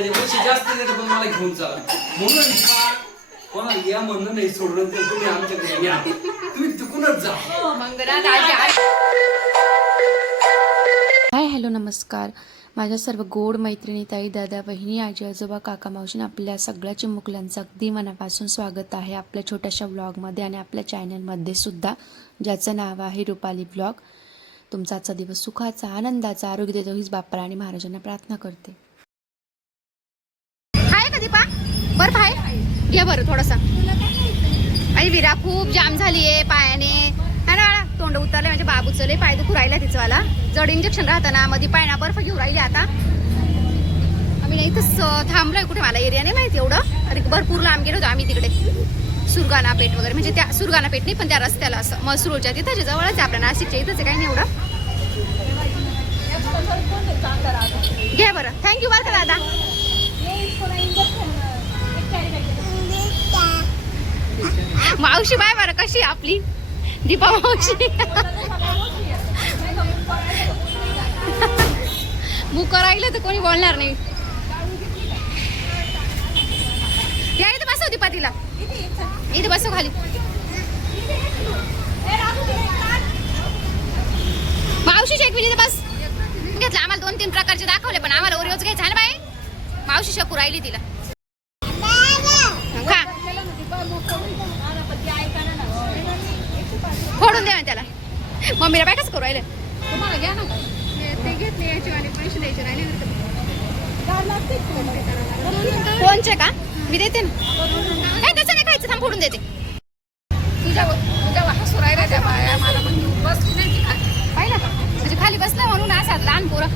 महिन्याचे पैसे जास्त देते पण मला घेऊन चला. म्हणून कोणाला या म्हणणं नाही सोडलं तर तुम्ही आमच्याकडे या. तुम्ही तिकूनच जा. आ- हाय हॅलो नमस्कार. माझ्या सर्व गोड मैत्रिणी ताई दादा बहिणी आजी आजोबा काका मावशीन आपल्या सगळ्या चिमुकल्यांचं अगदी मनापासून स्वागत आहे आपल्या छोट्याशा व्लॉगमध्ये आणि आपल्या चॅनलमध्ये सुद्धा ज्याचं नाव आहे रुपाली ब्लॉग तुमचा आजचा दिवस सुखाचा आनंदाचा आरोग्य देतो हीच बाप्पा आणि महाराजांना प्रार्थना करते. घे बरं थोडासा. आणि विरा खूप जाम झाली आहे पायाने. हा ना बाळा, तोंड उतरले म्हणजे बाब उचलले पाय दुखू राहिला तिचवाला. जड इंजेक्शन राहतं ना मध्ये पाय ना बर्फ घेऊन राहिली आता. आम्ही नाही इथंच थांबलोय कुठे मला एरिया नाही माहिती एवढं. अरे भरपूर लांब गेलो होतो आम्ही तिकडे. सुरगाणा पेठ वगैरे म्हणजे त्या सुरगाणा पेठ नाही पण त्या रस्त्याला असं मसरूळच्या तिथंच जवळच आहे आपल्या नाशिकच्या इथंच आहे काही नाही एवढं. घ्या बरं. थँक्यू बरं का दादा. मावशी बाय बरं कशी आपली? दीपा मावशी. मुक राहिलं तर कोणी बोलणार नाही. या इथे बसव दीपा तिला. इथे बसव खाली. मावशी एक मिनिट बस. घेतलं आम्हाला दोन तीन प्रकारचे दाखवले पण आम्हाला ओरिओच घ्यायचा ना बाई? मावशी शकू राहिली तिला. फोडून द्या ना त्याला. मम्मीला बाय कसं करू राहिले? तुम्हाला घ्या ना ते घेतले याचे आणि पैसे द्यायचे राहिले कोणचे का? मी देते ना. काय त्याचं नाही खायचं? थांब फोडून देते. तुझ्या तुझ्या हसू राहिला त्या बाया. मला तू बसली नाही पाहिलं का? म्हणजे खाली बसलं म्हणून असं लहान पोरं.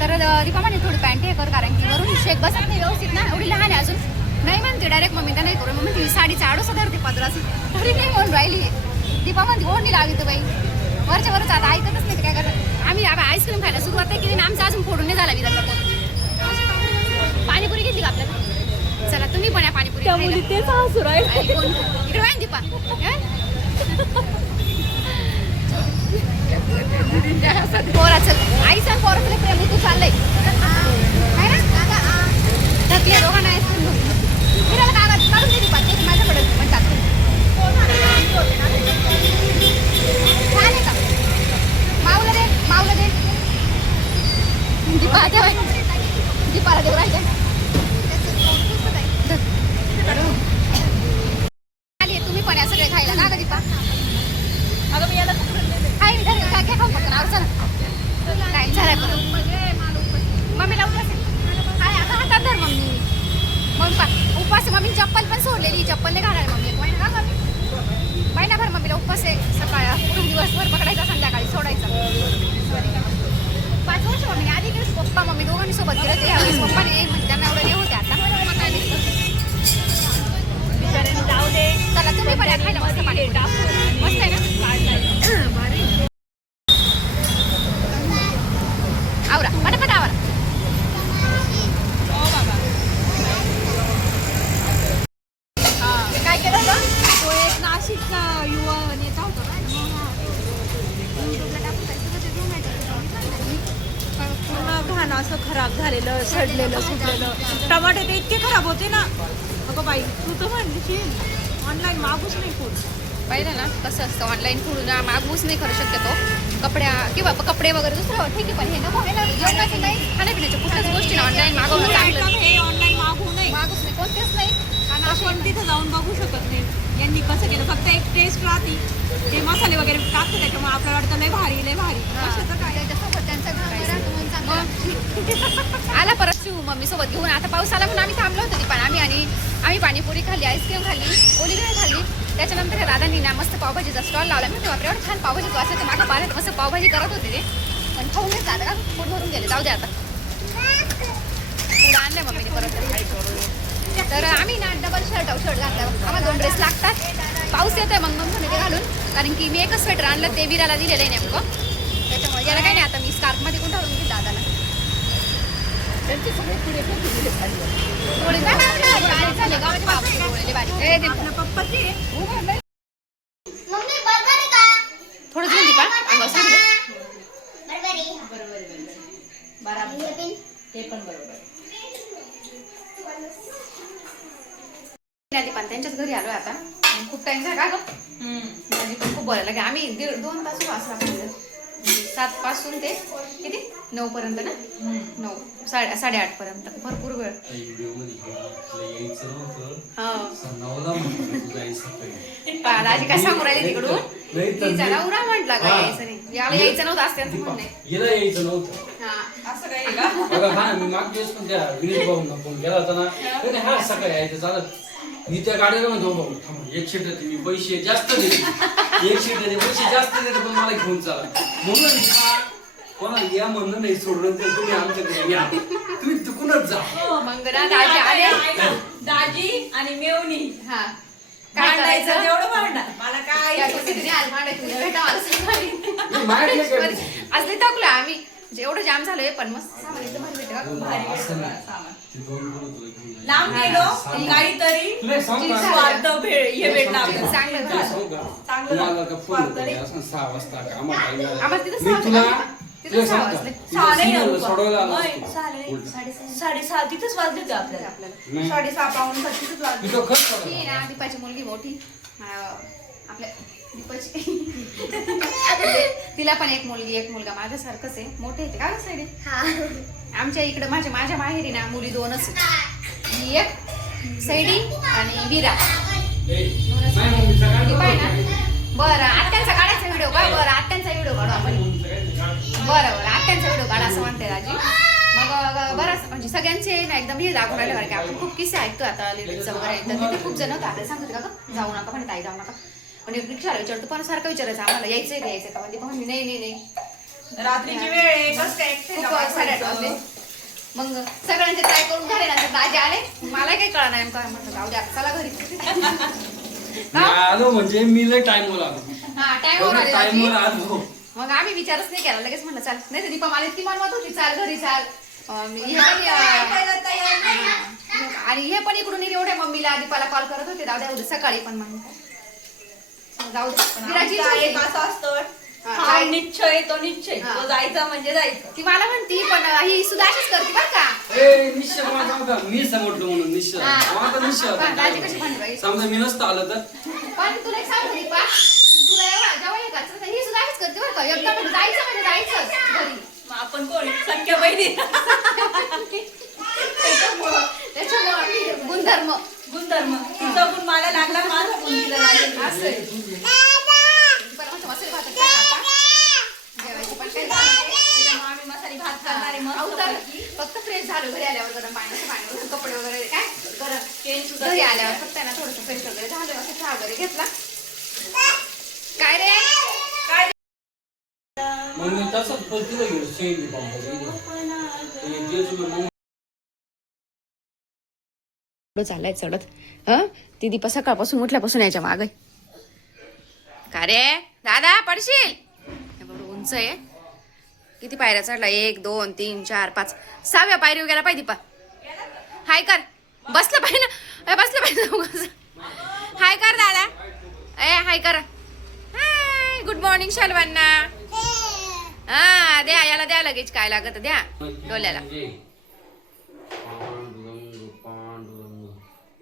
तर म्हणे थोडी पॅन्ट हे कर कारण की वरून शेक बसत नाही व्यवस्थित ना. एवढी लहान आहे अजून. नाही म्हणते डायरेक्ट मम्मी त्या नाही करू. मग ती साडीचा आडोसा धरते पदराची तरी नाही म्हणून राहिली. दीपा म्हणते ओढणी लागली तर बाई. वरच्या वरच आता ऐकतच नाही काय करत आम्ही आता आईस्क्रीम खायला सुरुवात आहे की आमचा अजून फोडून नाही झाला विधान पाणीपुरी घेतली का आपल्याला? चला तुम्ही पण या पाणीपुरी खायला. तेच हसू राहील आई कोण? इकडे वाय दीपा. पोराचं आईचं पोराचं प्रेम तू चाललंय. ना? थकले दोघांना आईस्क्रीम फिरायला कागद काढून दे दीपा. ते माझ्याकडे म्हणतात. आहे माऊला दे माऊला दे. दीपाला देऊ राहिल्या आली तुम्ही पण या सगळे खायला का ग दीपा अगं मी याला काय विधान काय काय खाऊ फक्त नाव चला टाइम झालाय पण मम्मीला उपवास आहे काय आता हातात धर मम्मी मग पा उपवास आहे मम्मी चप्पल पण सोडलेली चप्पल नाही घालायला मम्मी एक महिना का मम्मी महिनाभर मम्मीला उपवास आहे सकाळ पूर्ण दिवसभर पकडायचा संध्याकाळी सोडायचा पाच वर्ष मम्मी आधी गेलीस पप्पा मम्मी दोघांनी सोबत गेले ते यावेळेस पप्पाने म्हणजे त्यांना एवढे हे होते आता. मग काय दिसतं जाऊ दे. चला तुम्ही पण या खायला मस्त पाणी. मस्त आहे ना आवरा पटापट आवरा काय केलं होतं तो एक नाशिकचा युवा नेता होता पूर्ण घाण असं खराब झालेलं सडलेलं सुटलेलं टमाटे ते इतके खराब होते ना अगं बाई तू तर म्हणशील ऑनलाईन मागूच नाही फूड पहिलं ना कसं असतं ऑनलाईन फूड ना मागवूच नाही करू शक्यतो कपड्या किंवा कपडे वगैरे दुसरं ठीक आहे पण हे नको ना जेवणाचं नाही खाण्यापिण्याच्या कुठल्याच गोष्टी ऑनलाईन चांगलं नाही. हे ऑनलाईन मागू नये मागूच नाही कोणतेच नाही. कारण आपण तिथं जाऊन बघू शकत नाही. यांनी कसं केलं फक्त एक टेस्ट राहते. ते मसाले वगैरे टाकते त्याच्यामुळे आपल्याला वाटतं लय भारी लय भारी. कशाचं काय? त्याच्यासोबत त्यांचा आला परत शिव मम्मी सोबत घेऊन. आता पाऊस आला म्हणून आम्ही थांबलो होतो ती पण आम्ही आणि आम्ही पाणीपुरी खाल्ली आईस्क्रीम खाल्ली ओली खाल्ली. त्याच्यानंतर दादांनी ना मस्त पावभाजीचा स्टॉल लावला. मी तेव्हा एवढं छान पावभाजी तो ते मागं पाहिलं मस्त पावभाजी करत होते ते. पण खाऊन घेतलं आता का पोट भरून गेले. जाऊ दे आता. पुढं आणलं मम्मीने परत तर आम्ही ना डबल शर्ट शर्ट घातला आम्हाला दोन ड्रेस लागतात. पाऊस येतोय मग मग ते घालून. कारण की मी एकच स्वेटर आणलं ते विराला दिलेलं आहे नेमकं. त्याच्यामुळे याला काय नाही आता मी स्कार्फमध्ये गुंडाळून घेईल दादाला. डोळे काय बारीक बारीक झाले गावाचे बारीक. दे. आपल्या पप्पाची. थोडं घेऊन दे का? अंगावर सांग दे. आधी पण त्यांच्याच घरी आलोय आता. खूप टाइम झाला का ग माझी पण खूप बोलायला लागली. आम्ही दीड दोन तास वाचला पाहिजे सात पासून ते किती? नऊ पर्यंत ना? नऊ. साडे साडेआठ पर्यंत. भरपूर वेळ. हो दाजी काय राहिली तिकडून? तिचा मी- नवरा म्हटला का. यायचं नाही. याला यायचं नव्हतं असं त्यांचं म्हणणं. हिला यायचं नव्हतं. हा. असं काही का? बघा हा मी मागच्या वेळेस पण त्या विनीत भाऊंना फोन केला होता ना. हा. सकाळी यायचं चालत. मी त्या गाडीला म्हणतो "हो भाऊ थांबा एक शीट मी पैसे जास्त देते एक शीट देते पैसे जास्त देते पण मला घेऊन चाला. म्हणून हा कोणाला या म्हणणं नाही सोडलं तर तुम्ही आमच्या घरी या. तुम्ही तिकडूनच जा. मग ना दाजी आले. ऐका, दाजी आणि मेवणी. हा. काय करायचं? भांडणार मला काय या आज भेटा मला काय- आज लई थकलो आम्ही. जेवढं जाम झालोय पण मस्त सामान भारी का? जायचे. लांब गेलो काहीतरी तुला एक सांगू का? स्वार्थ भे- हे भेटलं आपल्याला. चांगलं झालं. आम्हाला तिथं सहा सहा? वाजले. सहा नाही होय. सहा नाही. साडेसहा तिथेच वाजले होते आपल्याला. आपल्याला नाही. साडेसहा पाऊन सात तिथेच वाजले ती ना दीपाची मुलगी मोठी. अं, आपल्या तिला पण एक मुलगी एक मुलगा माझ्यासारखंच आहे. मोठे येते का साईडे आमच्या इकडे माझ्या माझ्या माहेरी ना मुली दोनच मी एक सैडी आणि वीरा आहे ना. बरं आत्यांचा काढायचा व्हिडिओ का बरं आत्यांचा व्हिडिओ काढू आपण. बरं बरं आत्यांचा व्हिडिओ काढा असं म्हणते राजी. मग बरंच म्हणजे सगळ्यांचे ना एकदम हे दाखवून राहिले बरं की. आपण खूप किस्से ऐकतो आता लेडीजचं वगैरे. तर तिथे खूप जण होतं. आपल्याला सांगत का गं? जाऊ नका पण ताई जाऊ नका. म्हणजे रिक्षाला विचारतो पण सारखं विचारायचं आम्हाला यायचंय का यायचं का? म्हणजे पण म्हणली, नाही नाही नाही. रात्रीची वेळ आहे कसं काय एकट्याला खूप साडेआठ वाजले पाठवायचं? मग सगळ्यांचे ट्राय करून झाले नंतर दाजी आले. मला काही कळणार नाही काय म्हटलं जाऊ द्या चला घरी. मी आलो म्हणजे मी लय टाइम वर आलो. हा टाइमवर आले टाइम वर दाजी. आलो. मग आम्ही विचारच नाही केला लगेच म्हणलं चाल. नाही तर दीपा मला इतकी मनवत होती चाल घरी चाल. अं, मी- हे पण, अं, ऐकायला तयार नाही. आणि हे पण इकडून एवढ्या मम्मीला दीपाला कॉल करत होते द्या उद्या सकाळी पण मग जाऊ दे पण विराजी आमचा एक होती. असा असतो काय? निश्चय तो निश्चय. हा. तो जायचा म्हणजे जायचं. ती मला म्हणती पण ही सुद्धा अशीच करते बरं का. ए निश्चय मला सांगू का? मी समजलो म्हणून निश्चय. हा. माझा निश्चय होता. पण दाजी कशी म्हणते बाई? समजा मी नसतं आलं तर? पण तुला एक सांगतो दीपा? तुला एवढा जेव्हा हे करायचं तर ही सुद्धा अशीच करते बरं का. एकदा म्हणजे जायचं म्हणजे घरी. मग आपण कोण? सख्या बहिणी. त्याच्यामुळं गुणधर्म. गुणधर्म. गुण मला लागला माझा गुण तिला लागेल असं. फक्त फ्रेश झालो घरी आल्यावर गरम पाण्याचं पाणी कपडे वगैरे काय गरम चेंज सुद्धा घरी. आल्यावर फक्त आहे ना थोडंसं फ्रेश वगैरे झालं असं चहा वगैरे घेतला काय रे काय मग मी तसंच पलतीला गेलो शेंडी पाहून मग पुढं चाललाय चढत. हं? ती दीपा सकाळपासून उठल्यापासून यायच्या माग का रे? दादा पडशील? उंच आहे. किती पायऱ्या चढला एक दोन तीन चार पाच. सहाव्या पायरी वगैरे पाहिजे दीपा. हाय कर. बसलं पाहिजे ना. ए, बसलं पाहिजे हाय कर दादा. ए हाय कर. हाय गुड मॉर्निंग सर्वांना हा द्या याला द्या लगेच. काय लागत द्या. डोल्याला.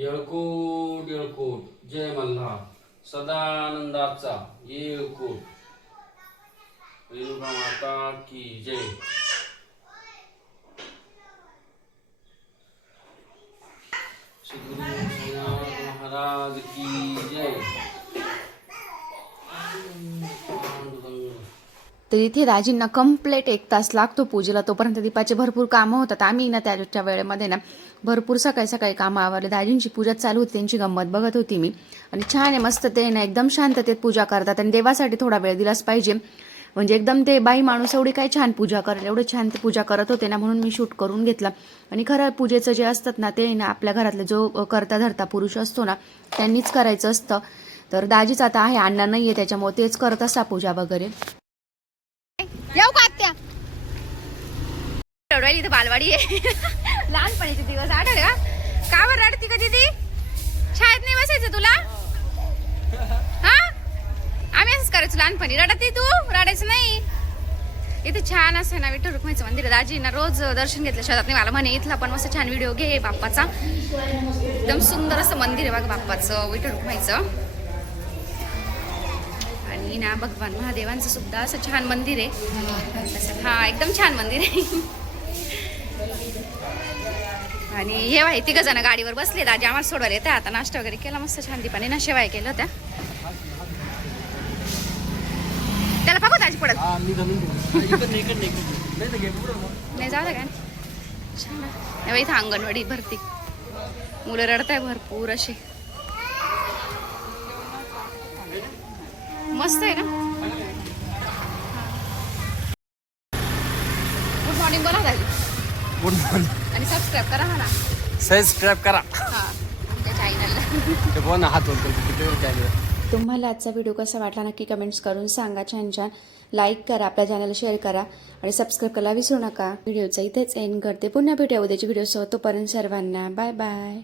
येळकोट येळकोट. जय मल्हार. सदानंदाचा येळकोट. रेणुका माता की जय. महाराज की जय. तर इथे दाजींना कंप्लीट एक तास लागतो पूजेला. तोपर्यंत दीपाचे भरपूर कामं होतात. आम्ही ना त्याच्या वेळेमध्ये ना भरपूर सकाळी सकाळी कामं आवरले. दाजींची पूजा चालू होती त्यांची गंमत बघत होती मी. आणि छान आहे मस्त ते ना एकदम शांततेत पूजा करतात आणि देवासाठी थोडा वेळ दिलाच पाहिजे. म्हणजे एकदम ते बाई माणूस एवढी काय छान पूजा करेल एवढे छान ते पूजा करत होते ना म्हणून मी शूट करून घेतला. आणि खरं पूजेचं जे असतात ना ते ना आपल्या घरातले जो करता धरता पुरुष असतो ना त्यांनीच करायचं असतं. तर दाजीच आता आहे अण्णा नाही आहे त्याच्यामुळे तेच करत असता पूजा वगैरे. बालवाडी आहे. लहानपणीचे दिवस. आठवले का? का बरं रडती का दीदी? शाळेत नाही बसायचं तुला? हा? आम्ही असंच करायचो लहानपणी. रडती तू? रडायचं नाही. इथे छान असं ना विठ्ठल रुक्माईचं मंदिर आहे. दाजी ना रोज दर्शन घेतलं शेतात नाही मला म्हणे इथला पण मस्त छान व्हिडिओ घे बाप्पाचा. एकदम सुंदर असं मंदिर आहे बघ बाप्पाचं विठ्ठल रुक्माईचं आणि ना भगवान महादेवांचं सुद्धा असं छान मंदिर आहे. हा एकदम छान मंदिर आहे. आणि हे वाई तिघ जण गाडीवर बसले दाजी आम्हाला सोडवायला येते. आता नाश्ता वगैरे केला मस्त छान दीपाने ना शेवाय केलं होत्या त्याला बघू दाजी पडत. नाही जाऊ दे काय छान इथं अंगणवाडी भरती. मुलं रडत आहे भरपूर अशी. मस्त आहे ना? गुड मॉर्निंग बोला दादी गुड मॉर्निंग आणि सबस्क्राईब करा म्हणा. सबस्क्राईब करा. हा आमच्या चॅनलला ते फोन हात होतो किती वेळ केलं तुम्हाला आजचा व्हिडिओ कसा वाटला नक्की कमेंट्स करून सांगा. छान छान लाईक करा आपल्या चॅनलला शेअर करा आणि सबस्क्राईब करायला विसरू नका. व्हिडिओचा इथेच एंड करते. पुन्हा भेटूया उद्याच्या व्हिडिओसोबत तोपर्यंत सर्वांना बाय बाय